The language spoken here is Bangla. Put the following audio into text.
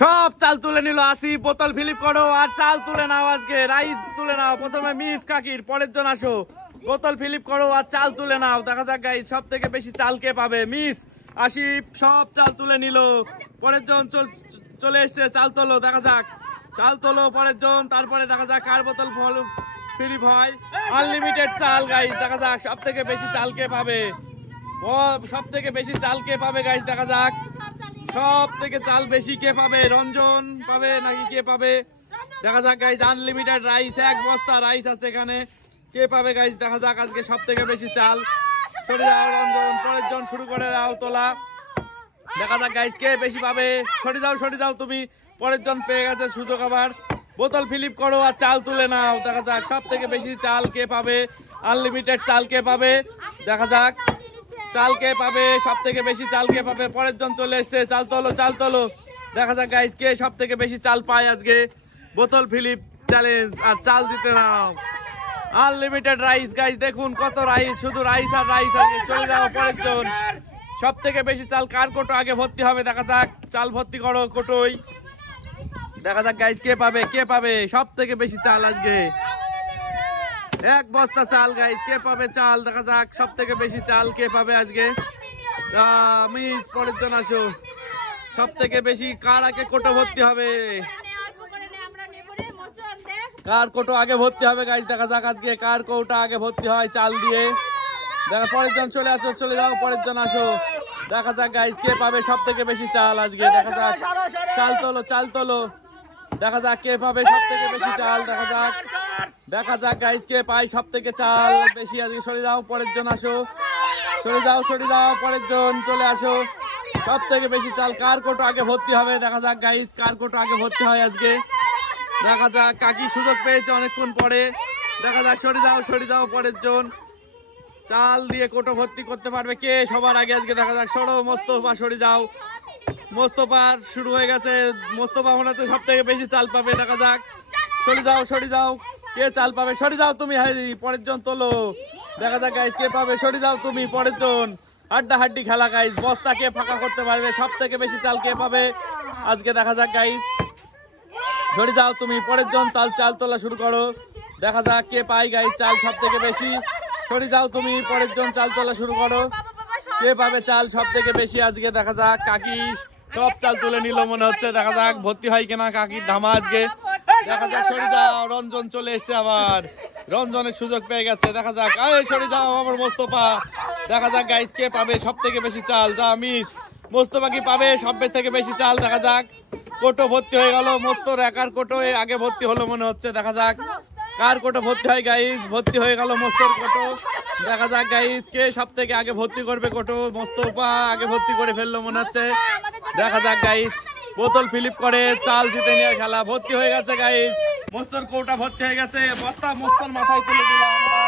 সব চাল তুলে নিল আসিফ। বোতল ফিলিপ করো আর চাল তুলে নাও, আজকে রাইস তুলে নাও। প্রথমে মিস কাকির, পরের জন আসো। বোতল ফিলিপ করো আর চাল তুলে নাও। দেখা যাক গাইস সব থেকে বেশি চাল কে পাবে। মিস আসিফ সব চাল তুলে নিল। পরের জন চলে এসছে, চাল তোলো। দেখা যাক চাল তোলো পরের জন। তারপরে দেখা যাক কার বোতল ফিলিপ হয়। আনলিমিটেড চাল গাইস। দেখা যাক সব থেকে বেশি চাল কে পাবে। সব থেকে বেশি চাল কে পাবে গাইস। দেখা যাক সব থেকে চাল বেশি কে পাবে। রঞ্জন পাবে নাকি কে পাবে? দেখা যাক গাইস। আনলিমিটেড রাইস, এক বস্তা রাইস আছে এখানে। কে পাবে গাইস? দেখা যাক আজকে সব থেকে বেশি চাল। সরে যাও রঞ্জন, পরের জন শুরু করে দাও তোলা। দেখা যাক গাইস কে বেশি পাবে। সরে যাও তুমি। পরের জন পেয়ে গেছে সুযোগ আবার। বোতল ফিলিপ করো আর চাল তুলে নাও। দেখা যাক সব থেকে বেশি চাল কে পাবে। আনলিমিটেড চাল কে পাবে। দেখা যাক চাল কে পাবে, সব থেকে বেশি চাল কে পাবে। পরের জন চলে এসছে, চাল তোলো চাল তোলো। দেখা যাক গাইস কে সব থেকে বেশি চাল পায় আজকে। বোতল ফিলিপ চ্যালেঞ্জ আর চাল দিতে নাও। আনলিমিটেড রাইস গাইস, দেখুন কত রাইস, শুধু রাইস আর রাইস আছে। চলে যাও পরের জন। সব থেকে বেশি চাল কার কোটো আগে ভর্তি হবে। দেখা যাক চাল ভর্তি করো কোটোই। দেখা যাক গাইস কে পাবে, কে পাবে সব থেকে বেশি চাল আজকে। এক বস্তা চাল গাইস, কে পাবে চাল। দেখা যাক সব থেকে বেশি চাল কে পাবে আজকে। মিস পরের জন আসো। সব থেকে বেশি কার আগে কোটো ভর্তি হবে, কার কোটো আগে ভর্তি হবে গাইস। দেখা যাক আজকে কার কোটা আগে ভর্তি হয় চাল দিয়ে। দেখা পরের জন চলে আসো, চলে যাও পরের জন আসো। দেখা যাক গাইস কে পাবে সব থেকে বেশি চাল আজকে। দেখা যাক চাল তোলো চাল তোলো। দেখা যাক কে পাবে সব থেকে বেশি চাল। দেখা যাক গাইস কে পায় সব থেকে চাল বেশি আজকে। সরে যাও পরের জন আসো। সরে যাও পরের জন চলে আসো। সব থেকে বেশি চাল কার কোটো আগে ভর্তি হবে। দেখা যাক গাইস কার কোটো আগে ভর্তি হয় আজকে। দেখা যাক কাকি সুযোগ পেয়েছে অনেকক্ষণ পরে। দেখা যাক সরে যাও পরের জন। চাল দিয়ে কোটো ভর্তি করতে পারবে কে সবার আগে আজকে। দেখা যাক সরো মোস্তফা, সরে যাও। মোস্তফার শুরু হয়ে গেছে। মোস্তফা মনে হচ্ছে সব থেকে বেশি চাল পাবে। দেখা যাক সরে যাও কে চাল পাবে। সরে যাও তুমি, পরের জন তোলো। দেখা যাক গাইস কে পাবে। সরে যাও তুমি পরের জন। হাড্ডাহাড্ডি খেলা গাইস, বস্তা কে ফাঁকা করতে পারবে, সব থেকে বেশি চাল কে পাবে আজকে। দেখা যাক গাইস সরে যাও তুমি পরের জন। চাল তোলা শুরু করো। দেখা যাক কে পাই গাইস চাল সব থেকে বেশি। সরে যাও তুমি পরের জন, চাল তোলা শুরু করো। কে পাবে চাল সব থেকে বেশি আজকে। দেখা যাক কাকি সব চাল তুলে নিল মনে হচ্ছে। দেখা যাক ভর্তি হয় কিনা কাকির ধামা আজকে। দেখা যাক সরে যাও। রঞ্জন চলে এসছে আবার, রঞ্জনের সুযোগ পেয়ে গেছে। দেখা যাক সরে যাও আবার মোস্তফা। দেখা যাক গাইস কে পাবে সব থেকে বেশি চাল। যা মিস মোস্তফা কি পাবে সব থেকে বেশি চাল। দেখা যাক কোটো ভর্তি হয়ে গেল। মোস্তর একার কোটো আগে ভর্তি হলো মনে হচ্ছে। দেখা যাক কার কোটো ভর্তি হয় গাইস। ভর্তি হয়ে গেল মোস্তর কোটো। দেখা যাক গাইস কে সব থেকে আগে ভর্তি করবে কোটো। মোস্তফা আগে ভর্তি করে ফেললো মনে হচ্ছে। দেখা যাক গাইস বোতল ফিলিপ করে চাল জিতে নিয়ে খেলা ভর্তি হয়ে গেছে গাইস। মোস্তর কোটা ভর্তি হয়ে গেছে। বস্তা মোস্তর মাথায় তুলে দিলাম।